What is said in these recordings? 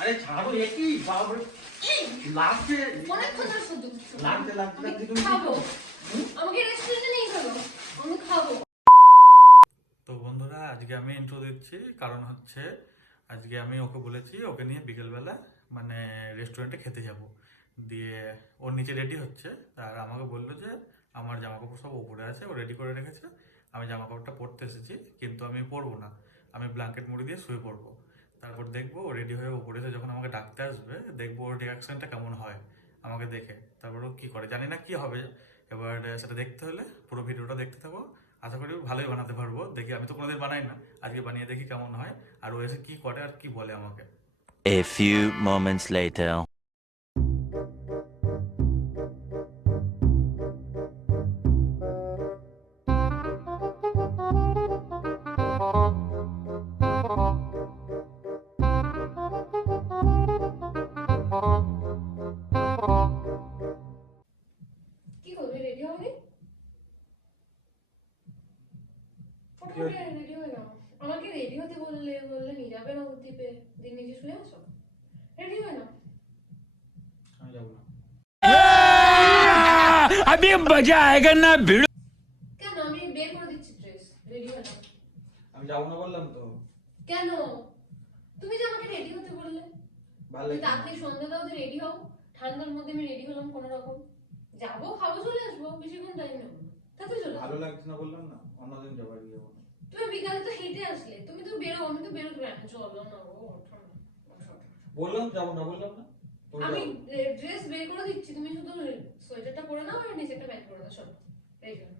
আরে ছাড়ো একই বাবরে লাগছে অনেকক্ষণ ধরে সহ্য করছো। লাগছে তুমি খাবো, আমাকে রেস্টুরেন্টে নিয়ে চলো, আমি খাবো। তো বন্ধুরা আজকে আমি ইন্ট্রো দিচ্ছি, কারণ হচ্ছে আজকে আমি ওকে বলেছি ওকে নিয়ে বিকেলবেলা মানে রেস্টুরেন্টে খেতে যাব। দিয়ে ওর নিচে রেডি হচ্ছে, আর আমাকে বললো যে আমার জামাকাপড় সব উপরে আছে, ও রেডি করে রেখেছে, আমি জামাকাপড়টা পরতে এসেছি কিন্তু আমি পরবো না, আমি ব্ল্যাঙ্কেট মুড়ি দিয়ে শুয়ে পড়বো। তারপর দেখবো ও রেডি হয়ে উপরে এসে যখন আমাকে ডাকতে আসবে, দেখবো ওর রিয়াকশনটা কেমন হয় আমাকে দেখে, তারপর ও কী করে জানি না কী হবে। এবার সেটা দেখতে হলে পুরো ভিডিওটা দেখতে থাকো, আশা করি ভালোই বানাতে পারবো। দেখি, আমি তো কোনোদিন বানাই না, আজকে বানিয়ে দেখি কেমন হয়, আর ও এসে কী করে আর কি বলে আমাকে। A few moments later. কি করবে, রেডি হওনি? রেডি হয়ে নাও। আমাকে রেডি হতে বললে নিয়ে যাবে না দ্বীপে, দিন নিজে শুয়ে আছো। রেডি হয়ে নাও। আমি যাব না। अभी मजा आएगा ना भिड़ो। কেন, আমি বের করে দিচ্ছি ড্রেস, রেডি হয়ে নাও। আমি যাব না বললাম তো। কেন? তুমি যে আমাকে রেডি হতে বললে, ভালো তুমি লাগছে না। তাড়াতাড়ি সন্ধ্যা দাও যে রেডি হও। ঠান্ডার মধ্যে আমি রেডি হলাম কোনো রকম, যাবো খাবো চলে আসবো, বেশিক্ষণ টাইম নেবো না, তাড়াতাড়ি চলে ভালো আসবো। লাগছে না বললাম না, অন্যদিন যাবো আর যাবো না। তুমি বিকালে তো হেঁটে আসলে, তুমি তো বেরো, আমি তো বেরোতে পারি না। চলো না গো, ওঠো না, ওঠো, ওঠো। বললাম যাবো না বললাম না। তুমি আমি যাও। ড্রেস বের করে দিচ্ছি, তুমি শুধু সোয়েটারটা পরে নাও আর নিচে একটা প্যান্ট পরে নাও, চলো রেডি হও।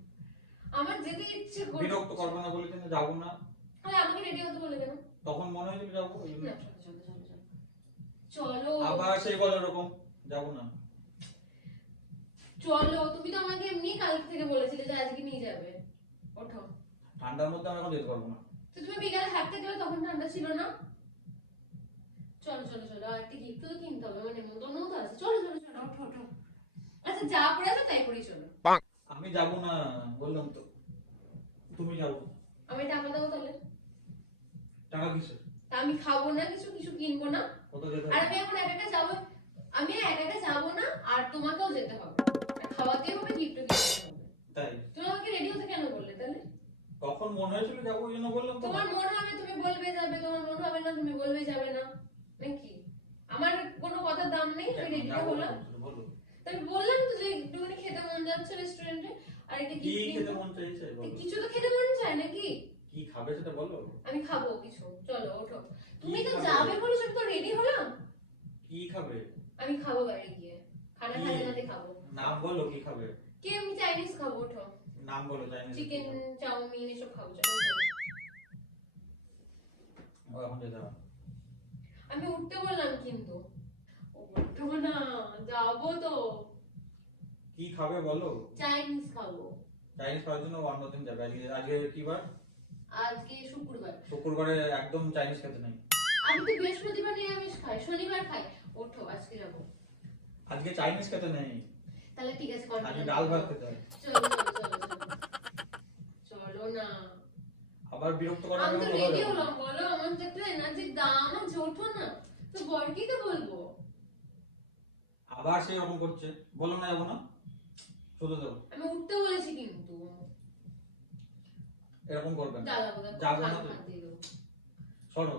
আমার যেতে ইচ্ছে করে। বিরক্ত করবো না বলেছি না, যাবো না। তাহলে আমাকে রেডি হতে বলে কেন? তখন মনে হয়েছিল যাবো, ওই জন্য। না, চলো চলো চলো চলো চলো আবার সেই বলে ওরকম যাবো না। চলো। তুমি তো আমাকে এমনি কালকে থেকে বলেছিলে যে আজকে নিয়ে যাবে, ওঠো। ঠান্ডার মধ্যে আমি এখন যেতে পারবো না। তো তুমি বিকালে হাঁটতে গেলে তখন ঠান্ডা ছিল না? চলো চলো চলো, আর একটা গিফট তো কিনতে হবে, মানে নেমন্তন্নও তো আছে। চলো চলো চলো, ওঠো ওঠো। আচ্ছা, যা পরে আছে তাই পরেই চলো। আমি যাবো না বললাম তো। তুমি যাবো। আমি টাকা দেবো তাহলে। টাকা কিসের? তা আমি খাবো না, কিছু কিছু কিনবো না, কত যেতে আর হবে? আমি এখন একা একা যাবো। আমি একা একা যাবো না, আর তোমাকেও যেতে হবে, আর খাওয়াতেও হবে, গিফটও কিনতে হবে। তাই তুমি আমাকে রেডি হতে কেন বললে তাহলে? তখন মনে হয়েছিল যাবো, ওই জন্য বললাম তো। তোমার মন হবে তুমি বলবে যাবে, তোমার মন হবে না তুমি বলবে যাবে না, নাকি? আমার কোনো কথার দাম নেই, আমি রেডিটা যাবো হলাম। বলো। তাই বললাম তো যে একটুখানি খেতে মন যাচ্ছে রেস্টুরেন্টে, আর একটা কি গিফট খেতে মন চাইছে বলো। কিছু তো খেতে মন চায় নাকি? কি খাবে সেটা বলো। আমি খাবো কিছু, চলো ওঠো। তুমি তো খাবে? যাবে বলেছো, তো রেডি হলাম। কি খাবে? আমি খাবো বাইরে গিয়ে, খানা কি? খাতে খাতে খাবো। নাম বলো, কি খাবে? কি, আমি চাইনিজ খাবো, ওঠো। নাম বলো, চাইনিজ। চিকেন, চাউমিন এসব খাবো, চলো ওঠো। ও এখন যেতে হবে। আমি উঠতে বললাম কিন্তু। ওঠো না, যাবো তো। কি খাবে বলো। চাইনিজ খাবো। চাইনিজ খাওয়ার জন্য অন্যদিন যাবে। আজকে কি বার? আজকে শুক্রবার। শুক্রবারে একদম চাইনিজ খেতে নেই। আমি তো বৃহস্পতিবার নিরামিষ খাই, শনিবার খাই। ওঠো, আজকে যাবো। আজকে চাইনিজ খেতে নেই। তাহলে ঠিক আছে, আজকে ডাল ভাত খেতে হয়। চলো চলো চলো চলো, চলো না। আবার বিরক্ত করা আমি তো হবে রেডি বলো। হলাম, বলো, আমার তো একটা এনার্জির দাম আছে, ওঠো না। তো বরকেই তো বলবো। আবার সেই রকম করছে, বলো না যাবো না, শুধু দেবো। আমি উঠতে বলেছি কিন্তু। এরকম করবে না। জ্বালাবো, দেখো, যাবো না ঠান্ডা তো। হাত দিয়ে দেবো, সরো।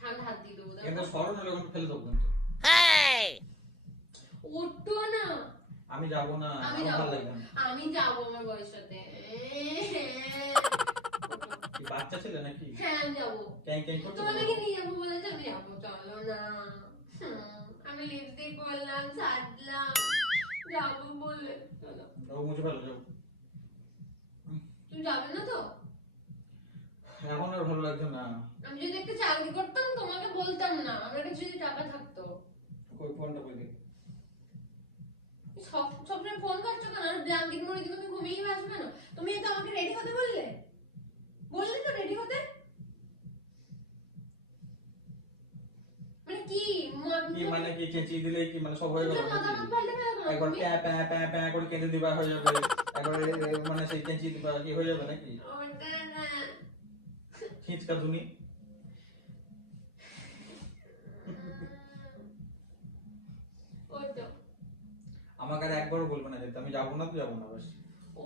ঠান্ডা হাত দিয়ে দেবো, কিন্তু দেখো। সরো, নাহলে ওখানে ফেলে দেবো কিন্তু। ওঠো না। আমি যাবো না, আমি আমার যাবো, ভালো লাগবে না। আমি যাবো আমার বয়স সাথে। কি বাচ্চা ছেলে নাকি? হ্যাঁ, আমি যাবো। ক্যাং ক্যাং করছে তো? তোমাকে নিয়ে যাবো বলেছে, আমি যাবো, চলো না। আমি লিপস্টিক করলাম, সাজলাম, যাবো বলে, চলো। ও মুছে ফেলো, যাও। তুমি যাবে না তো? এখন আর ভালো লাগছে না। আমি যদি একটা চাকরি করতাম তোমাকে বলতাম না, আমার কাছে যদি টাকা থাকতো। কই ফোনটা কই দে। সবসময় ফোন করছো কেন? আর ব্ল্যাঙ্কেট মুড়ি দিয়ে তুমি ঘুমিয়ে আসবে কেন? তুমি তো আমাকে রেডি হতে বললে, বললে তো রেডি হতে। মানে কি কি মানে কি চেঁচিয়ে দিলে কি মানে সব হয়ে গেল নাকি? মতামত পাল্টে ফেলো কেন একবার তুমি? প্যা প্যা প্যা প্যা করে কেঁদে দিবা হয়ে যাবে। একবার মানে সেই চেঁচিয়ে দিবা কি হয়ে যাবে নাকি? ওটা না। খিঁচকা ধুনি। ওঠো আমাকে আর একবারও বলবে না যেতে, আমি যাবো না তো যাবো না বাস।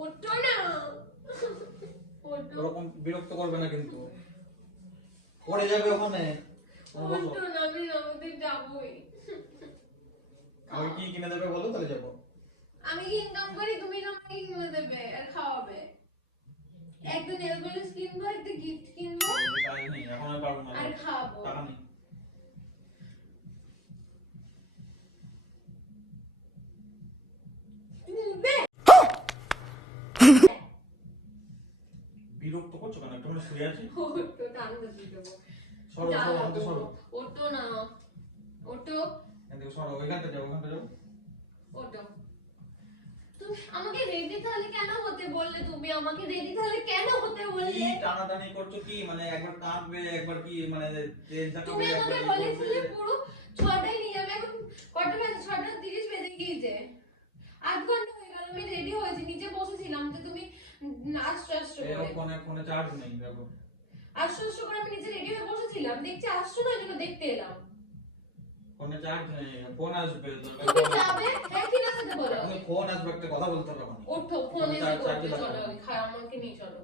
ওঠো না ওঠো ওরকম বিরক্ত করবে না কিন্তু, পড়ে যাবে ওখানে। বসো। ওঠো না, আমি আমাদের যাবোই। আমাকে কি কিনে দেবে বলো, তাহলে যাবো। আমি ইনকাম করি, তুমি আমাকে কিনে দেবে আর খাওয়াবে। একটা নেল পলিশ কিনবো, একটা গিফট কিনবো কাজ নেই, এখন আমি পারবো না, আর খাওয়াবো। টাকা নেই। তুমি উঠবে? বিরক্ত করছো কেন, একটু শুয়ে আছি। ওঠো, ঠান্ডা দিয়ে দেবো। সরো সরো, আমাকে সরো। ওঠো না, ওঠো এদিকে সরো, ওইখানটা যাও, ওইখানটা যাও। ওঠো। তুমি আমাকে রেডি তাহলে কেন হতে বললে? তুমি আমাকে রেডি তাহলে কেন হতে কি বললে? টানাটানি করছো কি, মানে একবার কাঁদবে, একবার কি মানে ট্রেন চাকাবে, তুমি আমাকে একবার বলেছিলে পুরো 6টায় নিয়ে যাবে, এখন কটা বাজে? 6:30 বেজে গিয়েছে, 8 ঘন্টা হয়ে গেল। আমি রেডি হয়েছি, নিচে বসেছিলাম, তো তুমি আসছো আসছো এই করে ফোনে ফোনে চার্জ নেই, দেখো। আসছো আসছো করে আমি নিচে রেডি হয়ে বসেছিলাম, দেখছি আসছো না, জন্য দেখতে এলাম। ফোনে চার্জ নেই, ফোন আসবে দরকার তুমি পড়লে। যাবে, হ্যাঁ কি না সেটা বলো। তুমি ফোন আসবে, একটা কথা বলতে হবে না। ওঠো, ফোনে এসে চার্জ করতে লাগবে। চলো, খায় আমাকে নিয়ে চলো।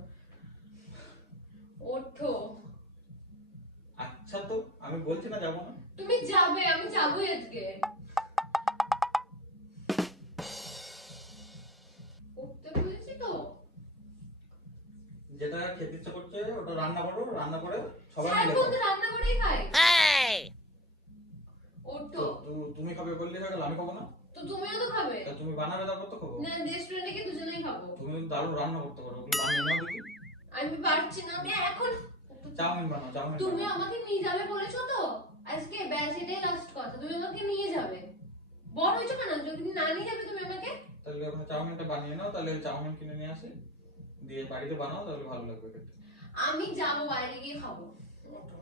ওঠো। আচ্ছা তো আমি বলছি না যাবো না। তুমি যাবে, আমি যাবোই আজকে। উঠতে বলেছি তো। যেটা খেতে ইচ্ছা করছে ওটা রান্না করো, রান্না করে সবাই মিলে সারাক্ষণ তো খাও। রান্না করেই খাই। ওঠো। তুমি খাবে বললে হয়ে গেল, আমি খাবো না? তো তুমিও তো খাবে। তা তুমি বানাবে, তারপর তো খাবো। না, রেস্টুরেন্টে গিয়ে দুজনেই খাবো। তুমি দারুণ রান্না করতে পারো, ওগুলো বানিয়ে নাও দেখি। আমি পারছি না, আমি এখন। চাউমিন বানাও, চাউমিন তুমি বানাও। আমাকে নিয়ে যাবে বলেছো তো আজকে, ব্যাস এটাই লাস্ট কথা। তুমি আমাকে নিয়ে যাবে, বড় হয়েছো কেন? যদি না নিয়ে যাবে তুমি আমাকে। তাহলে ওখানে চাউমিনটা বানিয়ে নাও, তাহলে চাউমিন কিনে নিয়ে আসি, দিয়ে বাড়িতে বানাও, তাহলে ভালো লাগবে খেতে। আমি যাবো, বাইরে গিয়ে খাবো। ওঠো।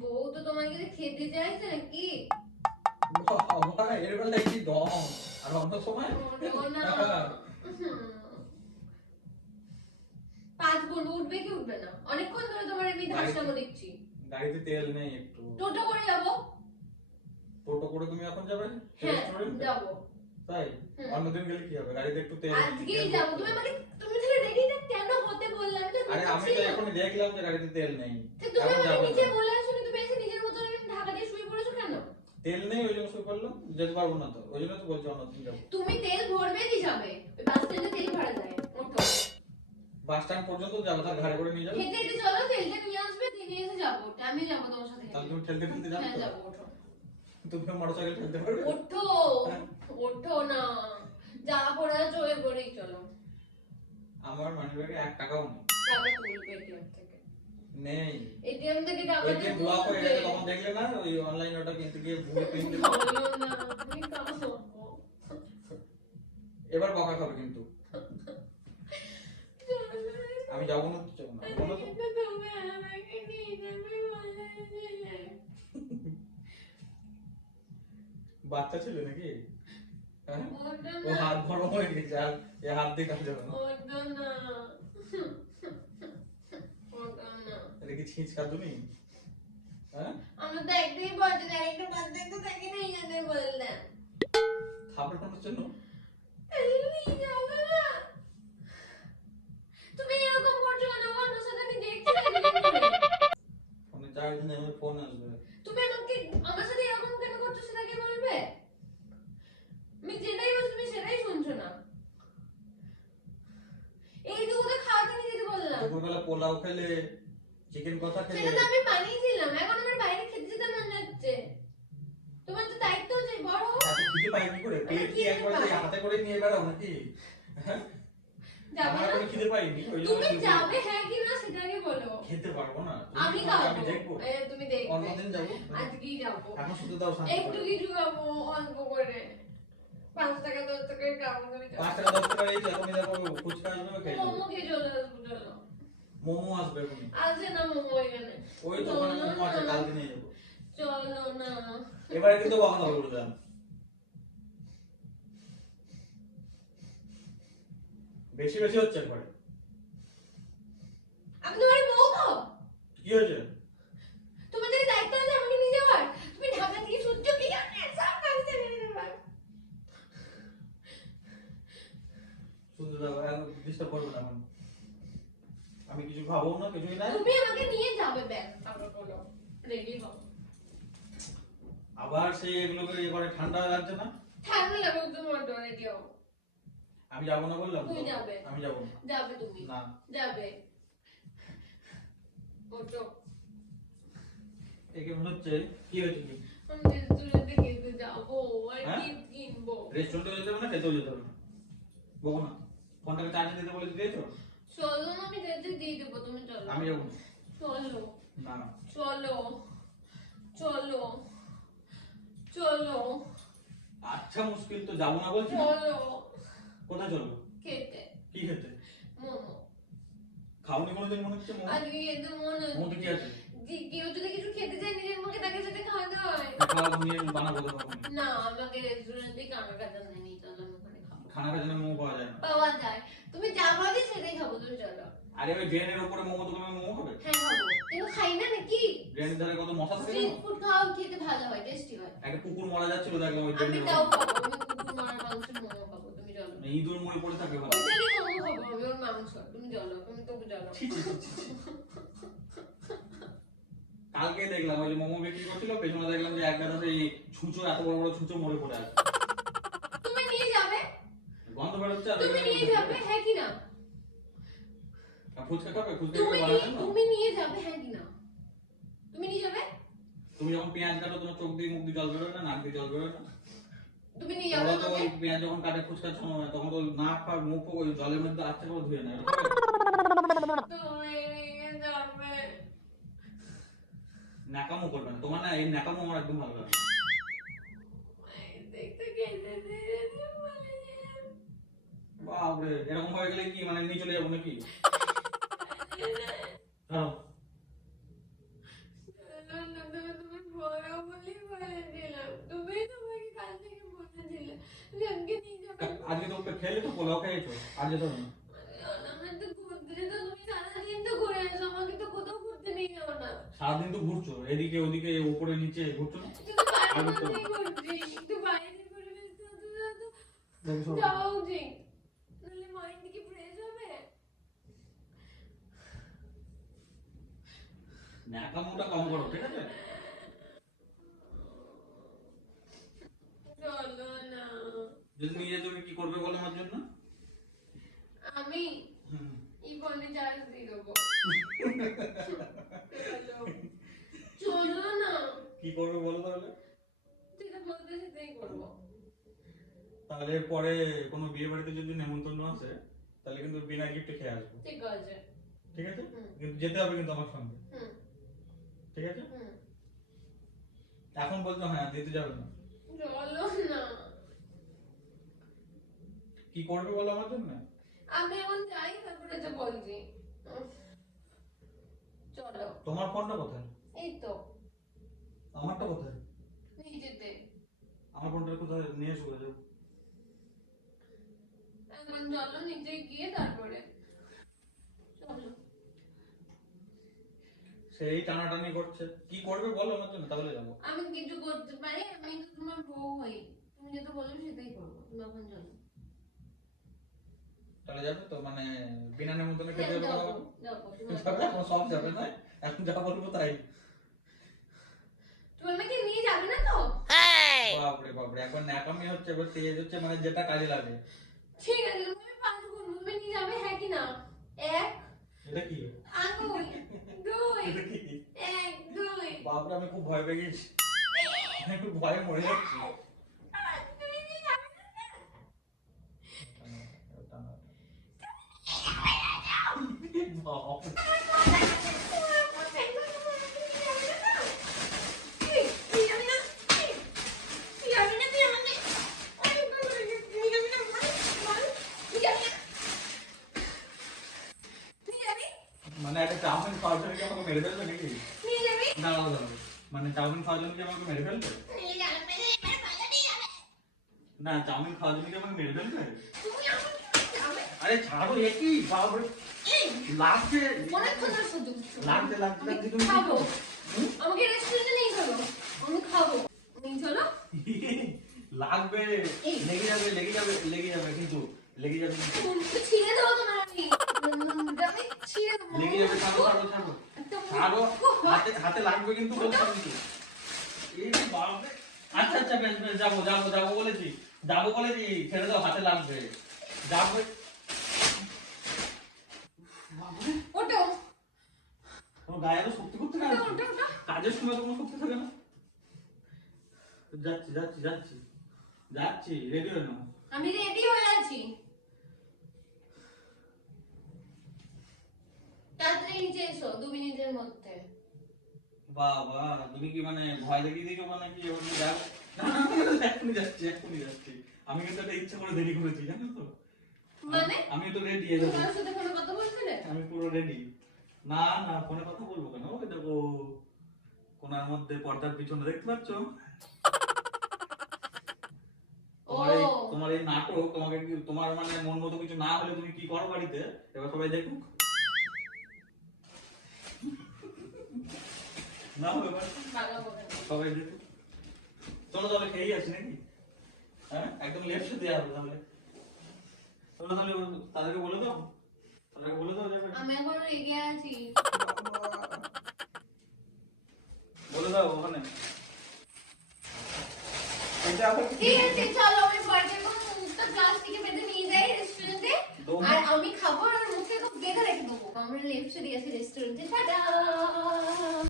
বউ তো তোমার কাছে খেতে চাইছে নাকি? বাবা, এর বেলায় কি দম, আর অন্য সময় ওঠো না। 5 বলবো, উঠবে কি উঠবে না? অনেকক্ষণ ধরে তোমার আমি ধাক্কামো দেখছি। গাড়িতে তেল নেই একটু। টোটো করে যাবো। টোটো করে তুমি এখন যাবে হ্যাঁ রেস্টুরেন্টে? যাবো। তাই? হুম। অন্যদিন গেলে কি হবে, গাড়িতে একটু তেল আজকেই যাবো। তুমি আমাকে, তুমি তাহলে রেডিটা কেন হতে বললে? আমি তো আরে আমি তো এখনই দেখলাম যে গাড়িতে তেল নেই। তো তুমি এখন আমাকে যাবো নিচে না। বলে আসোনি? তুমি এসে নিজের মতো ঢাকা দিয়ে শুয়ে পড়েছো কেন? তেল নেই, ওই জন্য শুয়ে পড়লাম, যেতে পারবো না তো, ওই জন্য তো বলছি অন্যদিন যাবো। তুমি তেল ভরবে দি যাবে, ওই বাস স্ট্যান্ডে তেল ভরা যায়। ওঠো। বাস স্ট্যান্ড পর্যন্ত যাবো, তার ঘাড়ে করে নিয়ে যাবো। হেঁটে হেঁটে চলো, তেলটা নিয়ে আসবে, দিয়ে নিয়ে এসে যাবো। আমি যাবো তোমার সাথে তাহলে হেঁটে। তুমি ঠেলতে ঠেলতে যাবে হ্যাঁ তো? যাবো। ওঠো। তুমি মোটরসাইকেল ঠেলতে পারবে? ওঠো। হ্যাঁ। ওঠো না, যা পড়ে আছো ওই পরেই চলো। আমার মানিব্যাগে 1 টাকাও নেই। টাকা তুলবে এটিএম থেকে। নেই। এটিএম থেকে টাকা এটিএম ব্লক হয়ে গেছে, তখন দেখলে না ওই অনলাইনে ওটা কিনতে গিয়ে ভুলে পিন দিল। বলো না, তুমি কাঁদো। এবার বকা খাবে কিন্তু। আমি যাবো না তো, যাবো না, বলো তো। তুমি আমাকে নিয়ে যাবে বলেছিলে। বাচ্চা ছেলে নাকি? হ্যাঁ? ওঠো ও না। হাত গরম হয়ে গেছে, আর এ হাত দিয়ে কাজ যাবে না। ওঠো না। ওঠো না। এটা কি ছিঁচ কাঁদুনি? হ্যাঁ? আমার তো একটাই বাচ্চা, আরেকটা বাচ্চা তো তাকে নিয়ে যেতে বললাম। থাপড়ানোর জন্য? নিয়ে যাবে না। তুমি এরকম করছো কেন? অন্য সাথে আমি দেখছি। ফোনে চার্জ নেই, আমার ফোন আসবে। তুমি আমাকে, আমার সাথে এরকম কেন করছো সেটা কি বলবে? আমি যেটাই বলছি তুমি সেটাই শুনছো না। এই তো ওদের খাওয়াতে নিয়ে যেতে বললাম। দুপুরবেলা পোলাও খেলে, চিকেন কষা খেলে। সেটা তো আমি বানিয়েছিলাম, এখন আমার বাইরে খেতে যেতে মন যাচ্ছে। তোমার তো দায়িত্ব আছে, বড় হও। এত খিদে পাই কি করে? পেট কি একবার সেই হাতে করে নিয়ে বেড়াও নাকি? হ্যাঁ? যাবে আমার না? এখন খিদে পাইনি, ওই জন্য তুমি শুধু যাবে হ্যাঁ কি না সেটা আগে বলো। খেতে পারবো না। তুমি আমি খাবে, খাবো। আমি দেখবো। তুমি দেখবে। অন্যদিন যাবো। আজকেই যাবো। এখন শুধু দাও শান্তি একটু করে। কিছু খাবো অল্প করে। 5 টাকা 10 টাকা খাবো তুমি। 5 টাকা 10 টাকা এই এখনই দেখো ফুচকা আসবে, খেয়ে যাবো। মোমো খেয়ে চলে আসবো, চলো। মোমো আসবে এখনই। আছে না মোমো এখানে? ওই তো ওখানে মোমো আছে, কালকে নিয়ে যাবো। চলো না। এবারে কিন্তু বকা খাবে বলে দিলাম। বেশি বেশি হচ্ছে একবারে। আমি তোমার বউ তো। কি হয়েছে? তোমার যদি দায়িত্ব আছে আমাকে নিয়ে যাওয়ার, তুমি ঢাকা থেকে সূর্য কি জানে সব কাজ ছেড়ে দেবে। ডিস্টার্ব করবে না এখন। আমি কিছু খাবো না, কিছুই নাই। তুমি আমাকে নিয়ে যাবে ব্যাগ, তারপর বলো রেডি হও। আবার সেই এগুলো করে ইয়ে করে, ঠান্ডা লাগছে না? ঠান্ডা লাগবে তোমার, রেডি হও। আমি যাবো না বললাম তো? তুমি যাবে। আমি যাবো না। যাবে তুমি। না। যাবে। ওঠো। একে মনে হচ্ছে কি হয়েছে কি? আমি রেস্টুরেন্টে খেতে যাবো, আর হ্যাঁ? কি কিনবো। রেস্টুরেন্টে যেতে হবে না, খেতেও যেতে হবে না। বকো না। ফোনটাকে চার্জে দিতে বলে দিয়েছো? চলো না, আমি যেতে দিয়ে দেবো, তুমি চলো। আমি যাবো না। চলো। না। চলো। চলো। চলো। আচ্ছা মুশকিল তো, যাবো না বলছি না। চলো। কোথায় চলবো? খেতে। কি খেতে? মোমো। খাওনি কোনোদিন মনে হচ্ছে মোমো? আজকে খেতে মনে মোমোতে কি আছে? কেউ যদি কিছু খেতে চায় নিজের মুখে তাকে সাথে খাওয়াতে হয়। খাওয়া নিয়ে বানাবো তো তখন। না, আমাকে রেস্টুরেন্টে কানা কাটা নেই, চলো আমি ওখানে খাবো। খানা খাজনে মোমো পাওয়া যায় না। পাওয়া যায়, তুমি যা বলবে সেটাই খাবো, তুমি চলো। আরে ওই ড্রেনের উপরে মোমো দোকানে মোমো খাবে? হ্যাঁ খাবো, কিন্তু খাই না নাকি। ড্রেনের ধারে কত মশা থাকে স্ট্রিট না? ফুড খাওয়া খেতে ভালো হয়, টেস্টি হয়। একটা কুকুর মারা যাচ্ছিল দেখলাম ওই আমি ড্রেনের তাও উপরে। খাবো, আমি কুকুর মারার মাংসের মোমো খাবো, তুমি চলো। ইঁদুর মরে পড়ে থাকে ওখানে। ওইটারই মোমো খাবো আমি, ওর মাংস, তুমি চলো, তুমি তবু চলো। ছি, ছি, ছি, ছি, ছি। কালকে দেখলাম ওই যে মোমো বিক্রি করছিল, পেছনে দেখলাম যে একটা ধরে এই ছুঁচো, এত বড় বড় ছুঁচো মরে পড়ে আছে। তুমি নিয়ে যাবে, গন্ধ বেরোচ্ছে আর তুমি নিয়ে যাবে, হ্যাঁ কি না? ফুচকা খাবে? ফুচকা তুমি করে বানাবেন না? তুমি নিয়ে যাবে, হ্যাঁ কি না? তুমি নিয়ে যাবে, তুমি যখন পেঁয়াজ কাটো তোমার চোখ দিয়ে মুখ দিয়ে জল বেরোয় না, নাক দিয়ে জল বেরোয় না? তুমি নিয়ে যাবে ওরা তো আমাকে। ওই পেঁয়াজ যখন কাটে ফুচকার সময় তখন তো নাক পা মুখ ওই জলের মধ্যে আস্তে করে ধুয়ে নেয়। তুমি নিয়ে যাবে। ন্যাকামো করবে না, তোমার না এই ন্যাকামো আমার একদম ভালো লাগে। দেখতে খেতে দিয়ে বলে যে বাপরে, এরকম হয়ে গেলে কি মানে নিয়ে চলে যাবো নাকি? হ্যাঁ। তুমি বড় বলেই বলেছিলাম, তুমি তোমাকে কাল থেকে বলেছিলে যে আমাকে নিয়ে যাবে। আজকে তো খেলে তো পোলাও খেয়েছো, আর যেতে হবে না। আমার তো ঘুরতে যেতে, তুমি সারাদিন তো ঘুরে আসো, আমাকে তো কোথাও ঘুরতে নিয়ে যাও না। সারাদিন তো ঘুরছো, এদিকে ওদিকে উপরে নিচে ঘুরছো না? কিন্তু বাইরে মধ্যেই ঘুরছি, একটু বাইরের পরিবেশ তো যাওয়া উচিত, নাহলে মাইন্ড কি ফ্রেশ হবে। ন্যাকামোটা কম করো, ঠিক আছে? চলো না। যদি নিয়ে যেতে তুমি কি করবে বলো আমার জন্য? আমি হুম। এই ফোনে চার্জ দিয়ে দেবো। চলো না। কি করবে বলো তাহলে? যেটা বলতে সেটাই করবো। তাহলে পরে কোনো বিয়ে বাড়িতে যদি নেমন্তন্ন আসে তাহলে কিন্তু বিনা গিফটে খেয়ে আসবো, ঠিক আছে। ঠিক আছে? হুম। কিন্তু যেতে হবে কিন্তু আমার সঙ্গে, হুম। ঠিক আছে? হুম। এখন বলছো হ্যাঁ, দিতে যাবে না। চলো না। কি করবে বলো আমার জন্য? আমি এখন যাই, তারপরে তো বলছি। চলো। তোমার ফোনটা কোথায়? এই তো আমারটা কোথায়? নিচেতে। আমার ফোনটা কোথায় নিয়ে এসে যাবো? এখন চলো নিচে গিয়ে তারপরে চলো। সেই টানাটানি করছে, কি করবে বলো আমার জন্য, তাহলে যাবো। আমি কিছু করতে পারি, আমি তো তোমার বউ হই, তুমি যেটা বলবে সেটাই করবো, তুমি এখন চলো। তাহলে যাবে তো, মানে বিনা নেমন্তন্নে খেতে হ্যাঁ, যাবে? যাবো, বলো? যাবো, যাবে, এখন সব যাবে না, এখন যা বলবো তাই। তুমি আমাকে নিয়ে যাবে না তো? বাপরে বাপরে, এখন ন্যাকামি হচ্ছে, এবার তেজ হচ্ছে, মানে যেটা কাজে লাগে। ঠিক আছে, তুমি পাঁচ করবো, তুমি নিয়ে যাবে, হ্যাঁ কি না? এক এটা কি? আঙুল, দুই, এটা কি? এক, দুই, বাপরে, আমি খুব ভয় পেয়ে গেছি, আমি একটু ভয়ে মরে যাচ্ছি। তুমি নিয়ে যাবে না? মানে একটা চাউমিন খাওয়ার জন্য কি আমাকে মেরে ফেলবে নাকি? দাঁড়াও দাঁড়াও, মানে চাউমিন খাওয়ার জন্য কি আমাকে মেরে ফেলবে? না, চাউমিন খাওয়ার জন্য কি আমাকে মেরে ফেলবে? আরে ছাড়ো, একই বাপরে, লাগছে লাগছে লাগছে লাগছে, তুমি কি খাবো, করো? আমাকে রেস্টুরেন্টে নিয়ে চলো, আমি খাবো, নিয়ে চলো। লাগবে, এই। লেগে যাবে লেগে যাবে লেগে যাবে কিন্তু লেগে যাবে কিন্তু। তুমি ছিঁড়ে দেবো তোমার আমি। ছিঁড়ে দেবো। লেগে যাবে, ছাড়ো ছাড়ো ছাড়ো ছাড়ো, হাতে হাতে লাগবে কিন্তু বলছি কিন্তু। এই বাপরে, আচ্ছা আচ্ছা বেশ বেশ, যাবো যাবো যাবো বলেছি, যাবো বলেছি, ছেড়ে দাও, হাতে লাগবে, যাবো। বাপরে, ওঠো তোমার গায়ে এত শক্তি করতে না, ওঠো ওঠো ওঠো। কাজের সময় তো কোনো শক্তি থাকে না। যাচ্ছি যাচ্ছি যাচ্ছি যাচ্ছি, রেডি হয়ে নাও। আমি রেডি হয়ে আছি, তাড়াতাড়ি নিচে এসো 2 মিনিটের মধ্যে। বাবা, তুমি কি মানে ভয় দেখিয়ে দিয়েছো, মানে কি এবার যাও? না না, এক্ষুনি যাচ্ছি এক্ষুনি যাচ্ছি। আমি কিন্তু এটা ইচ্ছা করে দেরি করেছি, জানো তো? মানে আমি তো রেডি, তুমি কারোর সাথে ফোনে কথা বলছিলে? আমি পুরো রেডি। না না, ফোনে কথা বলবো কেন? ওই দেখো কোনার মধ্যে পর্দার পিছনে দেখতে পাচ্ছ? তোমার এই নাটক, তোমাকে তোমার মানে মন মতো কিছু না হলে তুমি কি করো বাড়িতে, এবার সবাই দেখুক। না হবে এবার, বাংলা বলে না। সবাই দেখুক। চলো তাহলে খেয়েই আসি নাকি? হ্যাঁ, একদম লেফট দেওয়া হবে তাহলে। চলো তাহলে, তাদেরকে বলে দাও, তাদেরকে বলে দাও যাবে। আমি এখন রেগে আছি। বলে দাও ওখানে। এটা আবার কি? ঠিক আছে চলো, আমি বার্গার কোন মুখটা গ্লাস থেকে বেঁধে নিয়ে যাই রেস্টুরেন্টে, আর আমি খাবো আর মুখে তো বেঁধে রেখে দেবো। আমরা লেফট সাইডে আছি রেস্টুরেন্টে। টাটা।